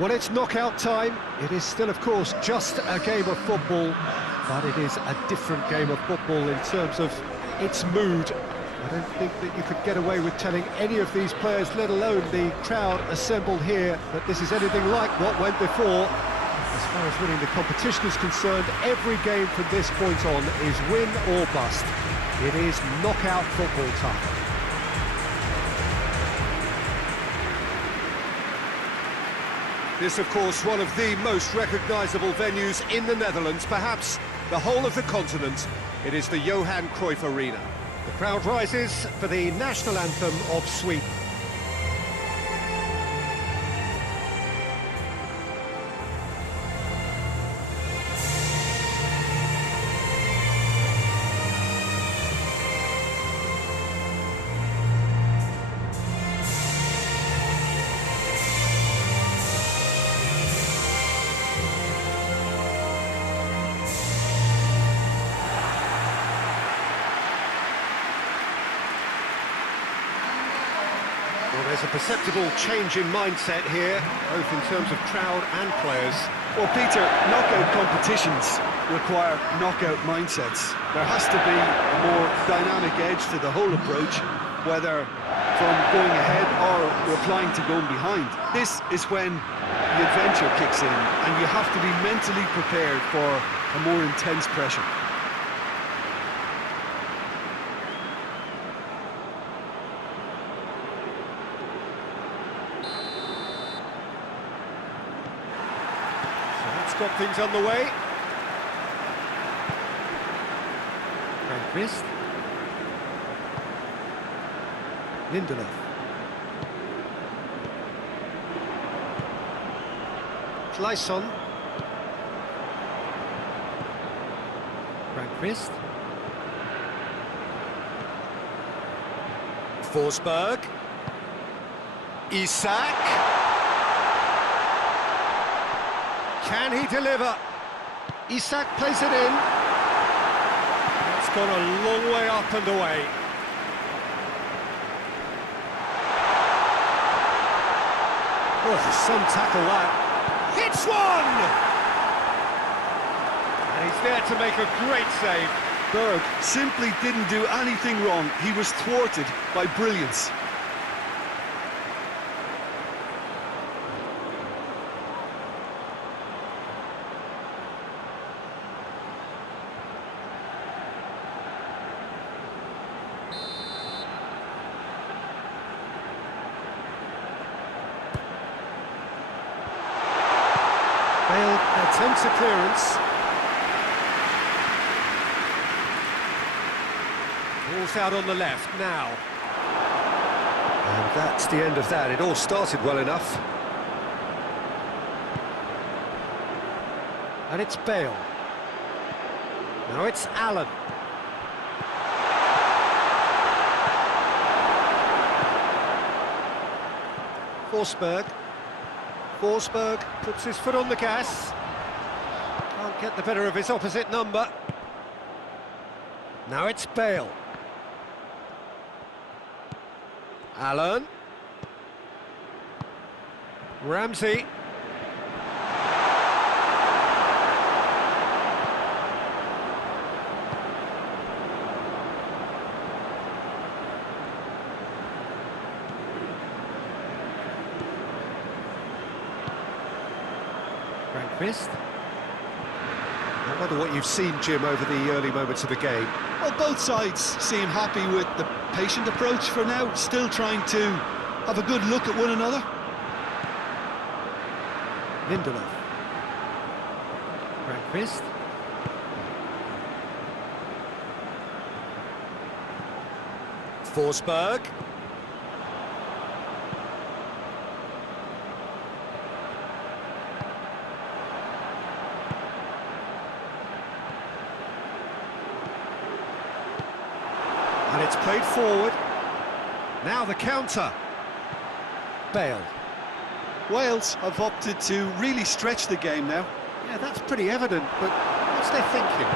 Well, it's knockout time. It is still, of course, just a game of football, but it is a different game of football in terms of its mood. I don't think that you could get away with telling any of these players, let alone the crowd assembled here, that this is anything like what went before. As far as winning the competition is concerned, every game from this point on is win or bust. It is knockout football time. This, of course, one of the most recognisable venues in the Netherlands, perhaps the whole of the continent. It is the Johan Cruyff Arena. The crowd rises for the national anthem of Sweden. Well, there's a perceptible change in mindset here, both in terms of crowd and players. Well, Peter, knockout competitions require knockout mindsets. There has to be a more dynamic edge to the whole approach, whether from going ahead or replying to going behind. This is when the adventure kicks in, and you have to be mentally prepared for a more intense pressure. Got things underway. Grist. Lindelof. Kleisson. Grist. Forsberg. Isak. Can he deliver? Isak plays it in. It's gone a long way up and away. Oh, some tackle that. Hits one! And he's there to make a great save. Berg simply didn't do anything wrong. He was thwarted by brilliance. Bale attempts a clearance. Ball's out on the left now. And that's the end of that. It all started well enough. And it's Bale. Now it's Allen. Forsberg. Forsberg puts his foot on the gas. Can't get the better of his opposite number. Now it's Bale. Allen. Ramsey. Grist. I wonder what you've seen, Jim, over the early moments of the game. Well, both sides seem happy with the patient approach for now, still trying to have a good look at one another. Lindelof. Grist. Forsberg. And it's played forward. Now the counter. Bale. Wales have opted to really stretch the game now. Yeah, that's pretty evident, but what's their thinking?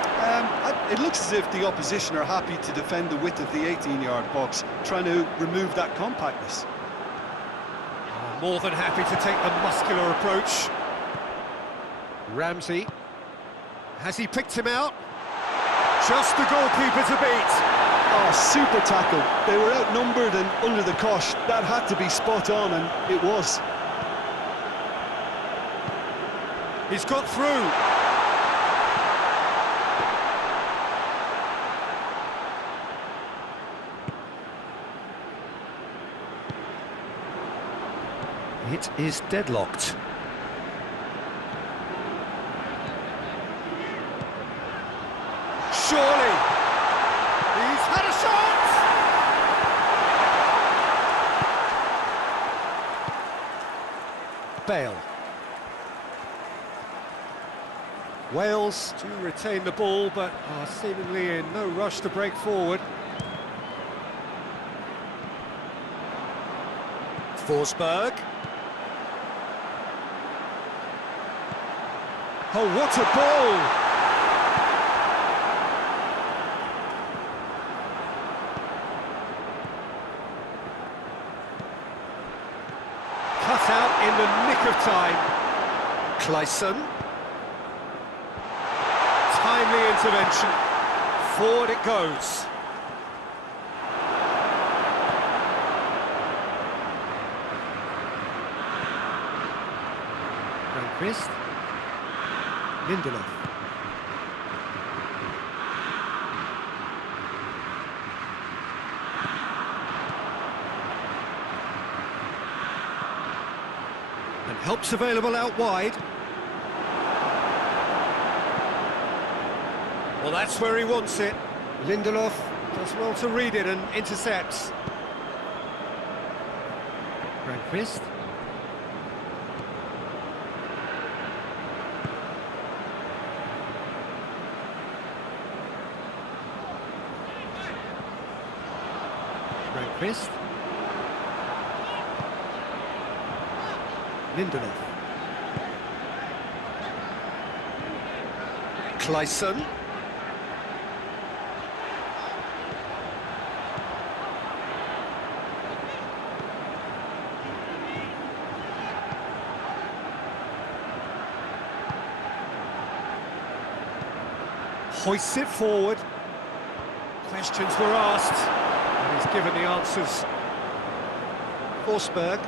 It looks as if the opposition are happy to defend the width of the 18-yard box, trying to remove that compactness. More than happy to take the muscular approach. Ramsey. Has he picked him out? Just the goalkeeper to beat. Oh, super tackle. They were outnumbered and under the cosh. That had to be spot on, and it was. He's got through. It is deadlocked. Surely! He's had a shot! Bale. Wales do retain the ball, but are seemingly in no rush to break forward. Forsberg. Oh, what a ball! Cut out in the nick of time. Clayson. Timely intervention. Forward it goes. Grandquist. Lindelof. And help's available out wide. Well, that's where he wants it. Lindelof does well to read it and intercepts. Grandquist. Grandquist. Lindelof. Clayson. Hoists it forward. Questions were asked, and he's given the answers. Forsberg.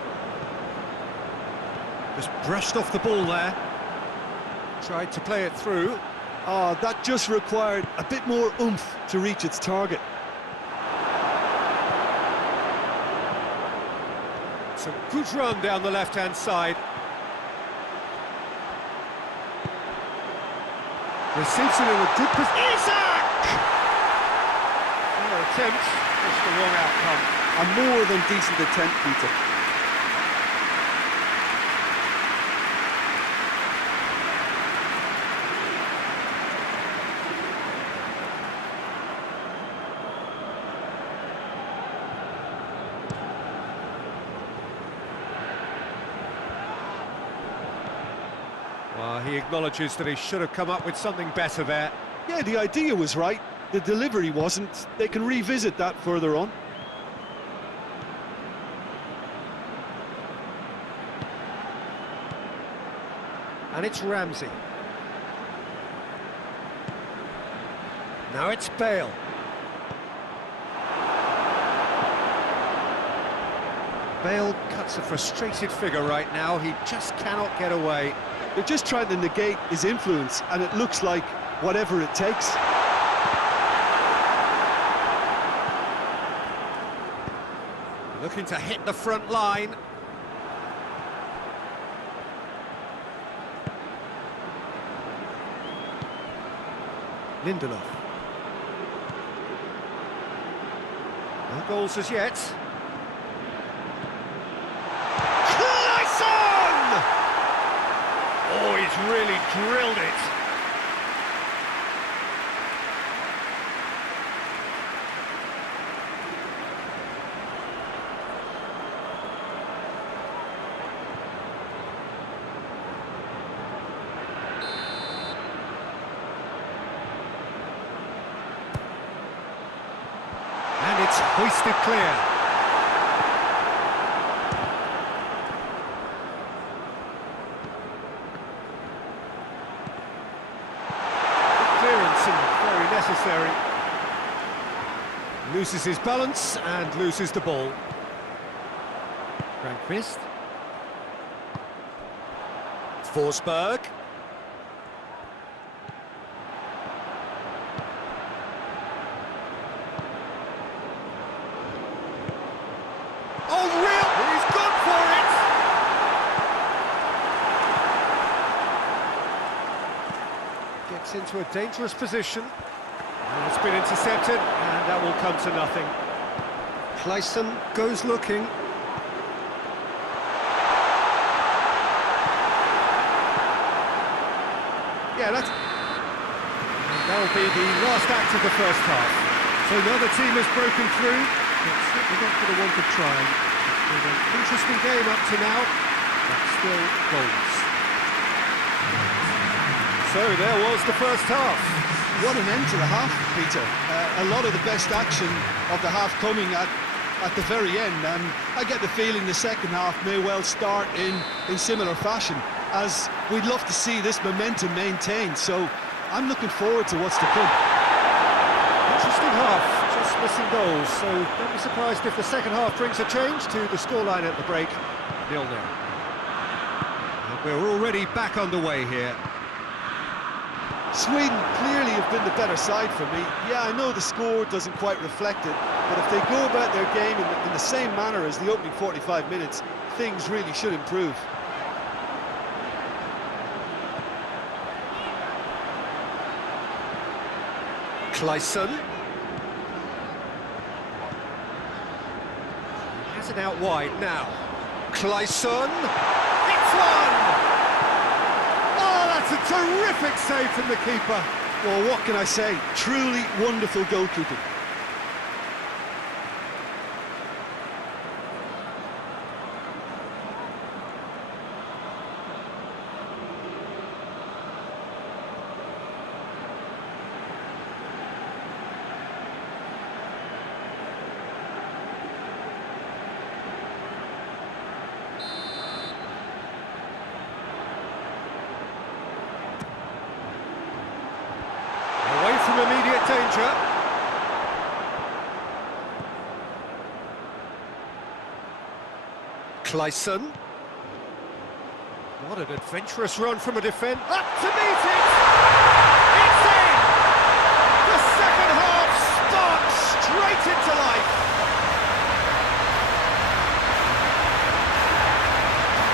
Just brushed off the ball there. Tried to play it through. Oh, that just required a bit more oomph to reach its target. It's a good run down the left-hand side. Receives it in a good position. Isaac! Another attempt, just the wrong outcome. A more than decent attempt, Peter. Well, he acknowledges that he should have come up with something better there. Yeah, the idea was right. The delivery wasn't. They can revisit that further on. And it's Ramsey. Now it's Bale. Bale cuts a frustrated figure right now. He just cannot get away. They're just trying to negate his influence, and it looks like whatever it takes. Looking to hit the front line. Lindelof. No goals as yet. Clayson! Oh, he's really drilled it. And it's hoisted clear. loses his balance and loses the ball. Frankvist. Forsberg. Oh, real! He's gone for it! Gets into a dangerous position. And it's been intercepted, and that will come to nothing. Clayson goes looking. Yeah, that'll be the last act of the first half. So the other team has broken through, but certainly not for the want of trying. It's been an interesting game up to now, but still goals. So there was the first half. What an end to the half, Peter. A lot of the best action of the half coming at the very end, and I get the feeling the second half may well start in similar fashion, as we'd love to see this momentum maintained, so I'm looking forward to what's to come. Interesting half, just missing goals, so don't be surprised if the second half brings a change to the scoreline at the break, 0-0. And we're already back underway here. Sweden clearly have been the better side for me. Yeah, I know the score doesn't quite reflect it, but if they go about their game in the same manner as the opening 45 minutes, things really should improve. Clayson. Has it out wide now. Clayson. It's one! Oh, that's a terrific save from the keeper. Well, what can I say? Truly wonderful goalkeeping. Away from immediate danger. Clayson. What an adventurous run from a defence. Up to meet it! It's in! The second half sparks straight into life.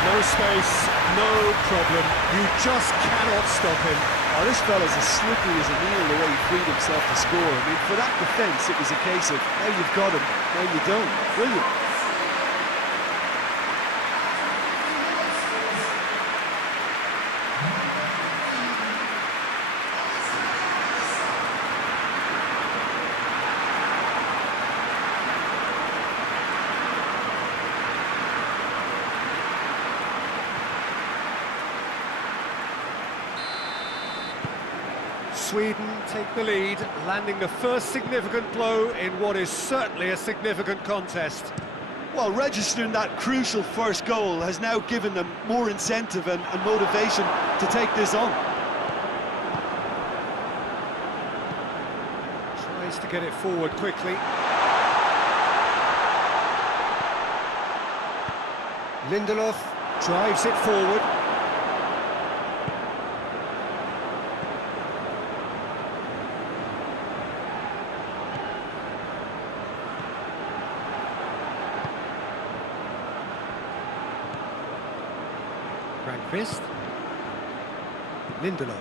No space, no problem. You just cannot stop him. Oh, this fella's as slippery as an eel the way he freed himself to score. I mean, for that defence, it was a case of, now you've got him, now you don't. Brilliant. Sweden take the lead, landing the first significant blow in what is certainly a significant contest. Well, registering that crucial first goal has now given them more incentive and motivation to take this on. Tries to get it forward quickly. Lindelof drives it forward. Frankvist. Lindelof.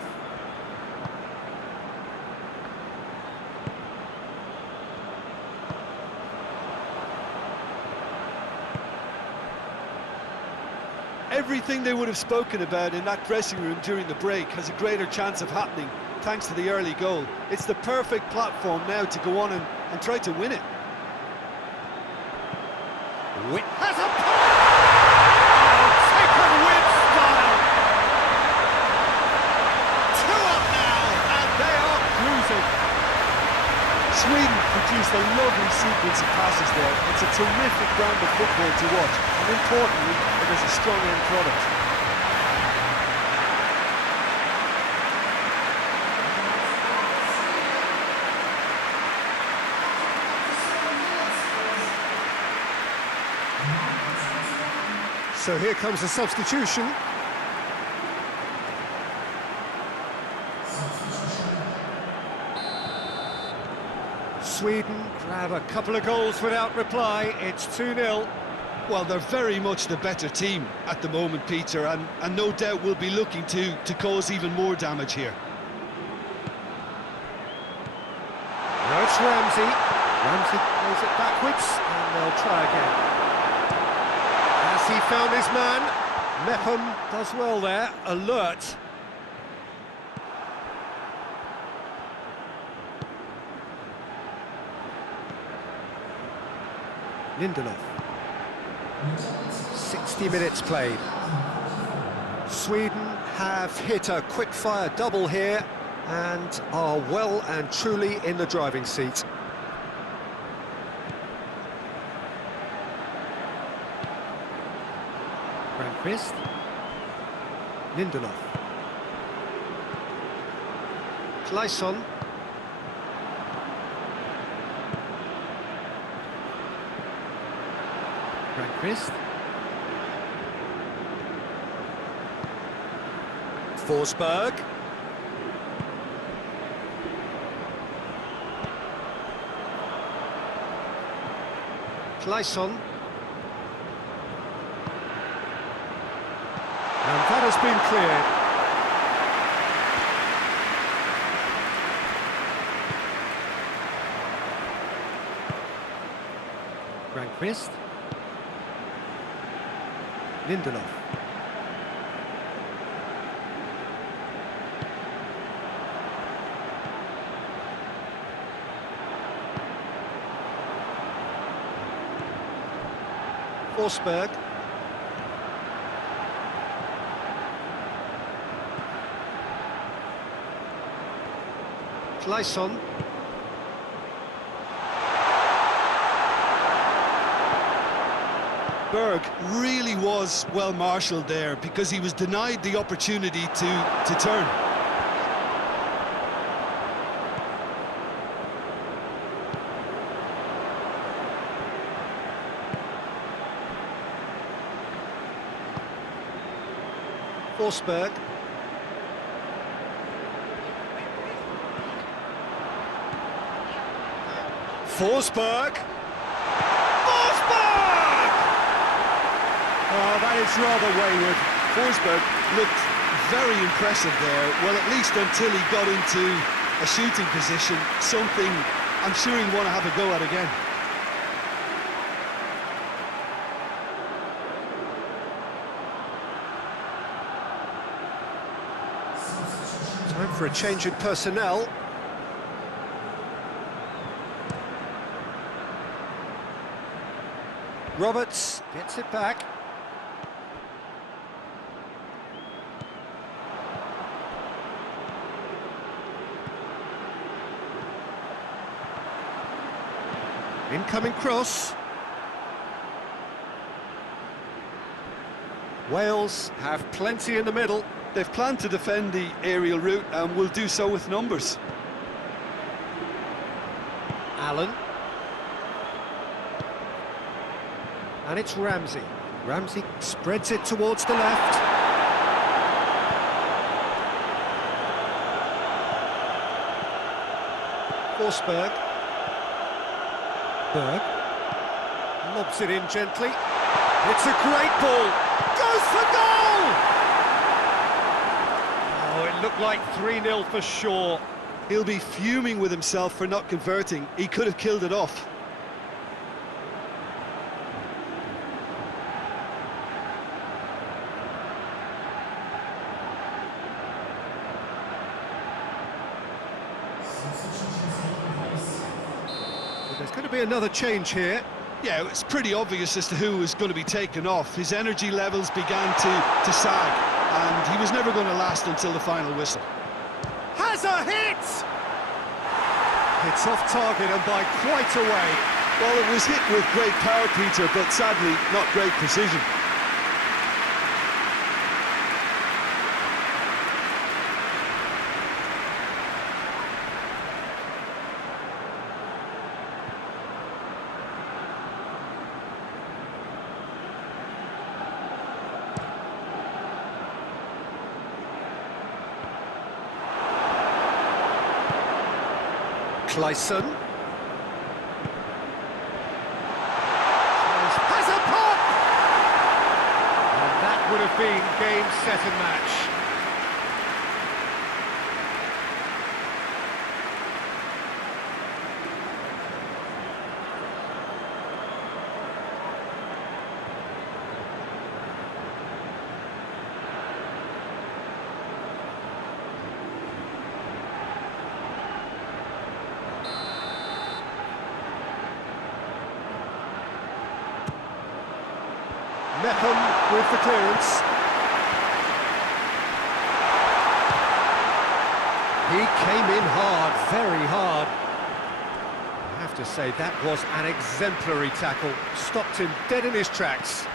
Everything they would have spoken about in that dressing room during the break has a greater chance of happening thanks to the early goal. It's the perfect platform now to go on and try to win it. Has a taken with style. 2 up now, and they are cruising. Sweden produced a lovely sequence of passes there. It's a terrific brand of football to watch, and importantly, it is a strong end product. So here comes the substitution. Sweden grab a couple of goals without reply. It's 2-0. Well, they're very much the better team at the moment, Peter, and no doubt will be looking to cause even more damage here. Now it's Ramsey. Ramsey plays it backwards, and they'll try again. Has he found his man? Mepham does well there, alert. Lindelof. 60 minutes played. Sweden have hit a quick-fire double here and are well and truly in the driving seat. Grandquist. Lindelof. Kleisson. Grandquist. Forsberg. Kleisson. And that has been cleared. Grandquist. Lindelof. Forsberg. Kleisson. Berg really was well marshalled there because he was denied the opportunity to turn. Forsberg. Forsberg. Forsberg! Oh, that is rather wayward. Forsberg looked very impressive there, well, at least until he got into a shooting position, something I'm sure he'll want to have a go at again. Time for a change in personnel. Roberts gets it back. Incoming cross. Wales have plenty in the middle. They've planned to defend the aerial route and will do so with numbers. Allen. And it's Ramsey. Ramsey spreads it towards the left. Forsberg. Berg. Lobs it in gently. It's a great ball. Goes for goal! Oh, it looked like 3-0 for sure. He'll be fuming with himself for not converting. He could have killed it off. There's going to be another change here. Yeah, it's pretty obvious as to who was going to be taken off. His energy levels began to sag, and he was never going to last until the final whistle. Has a hit! It's off target and by quite a way. Well, it was hit with great power, Peter, but sadly not great precision. Schleisen. Has a pop! And that would have been game, set and match. Mepham with the clearance. He came in hard, very hard. I have to say, that was an exemplary tackle. Stopped him dead in his tracks.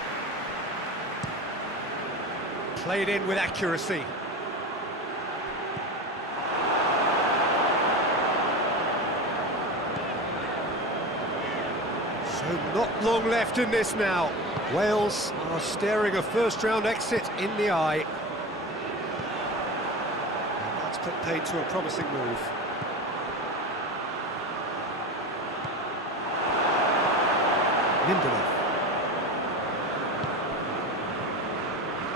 Played in with accuracy. So not long left in this now. Wales are staring a first-round exit in the eye. And that's put paid to a promising move. Lindelof.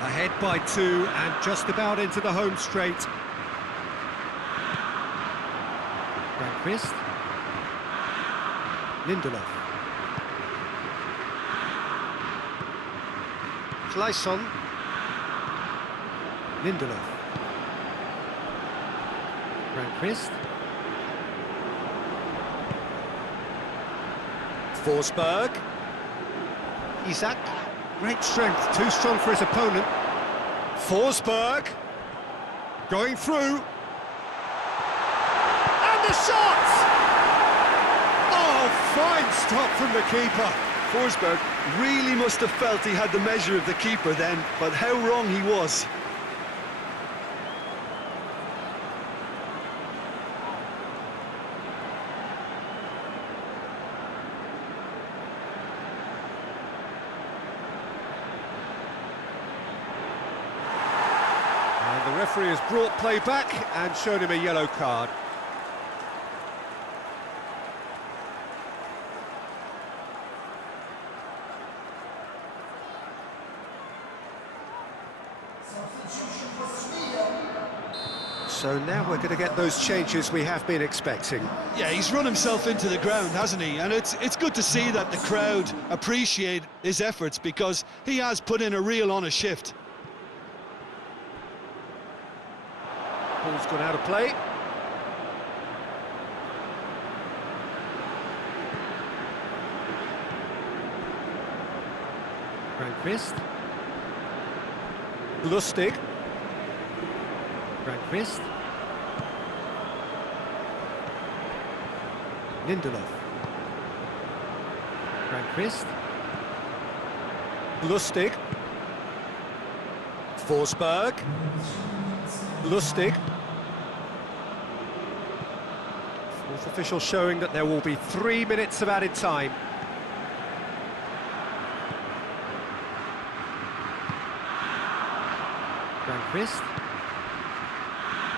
Ahead by 2 and just about into the home straight. Grandquist. Lindelof. Schleisen. Lindelof. Grandquist. Forsberg. Isak. Great strength, too strong for his opponent. Forsberg. Going through. And the shot! Oh, fine stop from the keeper. Forsberg really must have felt he had the measure of the keeper then, but how wrong he was. And the referee has brought play back and shown him a yellow card. So now we're going to get those changes we have been expecting. Yeah, he's run himself into the ground, hasn't he? And it's good to see that the crowd appreciate his efforts, because he has put in a real honest shift. Ball's gone out of play. Grandquist. Lustig. Grandquist. Lindelof. Grandquist. Lustig. Forsberg. Lustig. Fourth official showing that there will be 3 minutes of added time. Grandquist.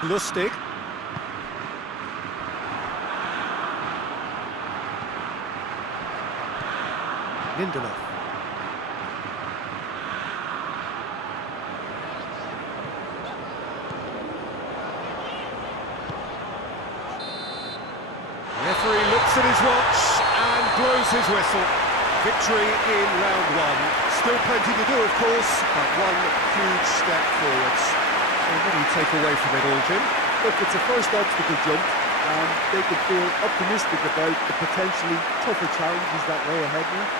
Lustig. Lindelof. Referee looks at his watch and blows his whistle. Victory in round 1. Still plenty to do, of course, but one huge step forwards. So what do you take away from it all, Jim? Look, it's a first obstacle jump, and they could feel optimistic about the potentially tougher challenges that lay ahead now.